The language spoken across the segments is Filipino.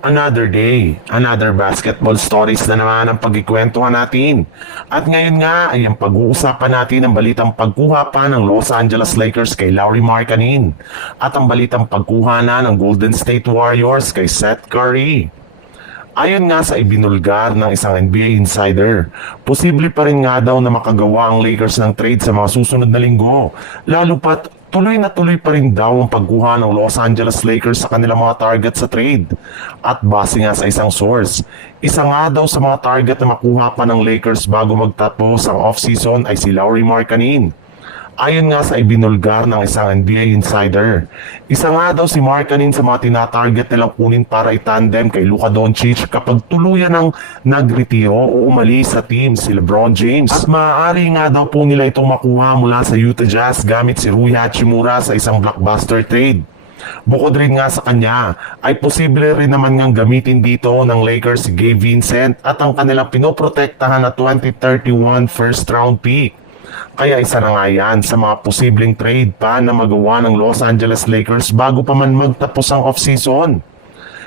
Another day, another basketball stories na naman ang pagkikwentuhan natin. At ngayon nga ay ang pag-uusapan natin ang balitang pagkuha pa ng Los Angeles Lakers kay Lauri Markkanen at ang balitang pagkuha na ng Golden State Warriors kay Seth Curry. Ayon nga sa ibinulgar ng isang NBA insider, posible pa rin nga daw na makagawa ang Lakers ng trade sa mga susunod na linggo, lalo pat tuloy na tuloy pa rin daw ang pagkuha ng Los Angeles Lakers sa kanilang mga target sa trade. At base nga sa isang source, isa nga daw sa mga target na makuha pa ng Lakers bago magtapos ang off-season ay si Lauri Markkanen. Ayon nga sa ibinulgar ng isang NBA insider, isa nga daw si Markkanen sa mga tinatarget nilang kunin para itandem kay Luka Doncic kapag tuluyan ng nagretiro o umalis sa team si LeBron James. At maaari nga daw po nila itong makuha mula sa Utah Jazz gamit si Rui Hachimura sa isang blockbuster trade. Bukod rin nga sa kanya, ay posible rin naman ngang gamitin dito ng Lakers si Gabe Vincent at ang kanilang pinoprotektahan na 2031 first round pick. Kaya isa na nga yan sa mga posibleng trade pa na magawa ng Los Angeles Lakers bago pa man magtapos ang off-season.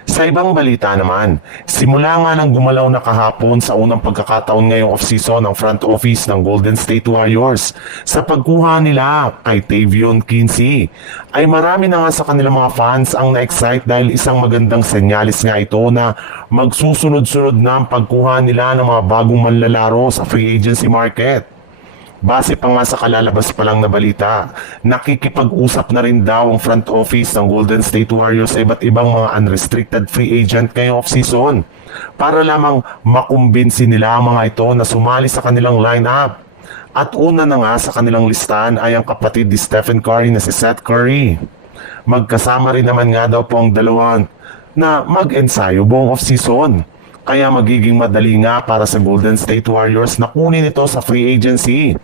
Sa ibang balita naman, simula nga nang gumalaw na kahapon sa unang pagkakataon ngayong off-season ng front office ng Golden State Warriors sa pagkuha nila kay Tavion Kinsey, ay marami na nga sa kanilang mga fans ang na-excite dahil isang magandang senyalis nga ito na magsusunod-sunod na ang pagkuha nila ng mga bagong manlalaro sa free agency market. Base pa nga sa kalalabas pa lang na balita, nakikipag-usap na rin daw ang front office ng Golden State Warriors sa iba't ibang mga unrestricted free agent ngayong off-season para lamang makumbinsi nila ang mga ito na sumali sa kanilang lineup. At una na nga sa kanilang listahan ay ang kapatid ni Stephen Curry na si Seth Curry. Magkasama rin naman nga daw po ang dalawan na mag-ensayo buong off-season. Kaya magiging madali nga para sa Golden State Warriors na kunin ito sa free agency.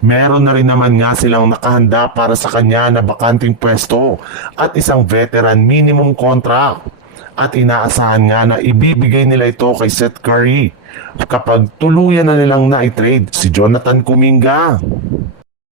Meron na rin naman nga silang nakahanda para sa kanya na bakanting pwesto at isang veteran minimum contract. At inaasahan nga na ibibigay nila ito kay Seth Curry kapag tuluyan na nilang na-trade si Jonathan Kuminga.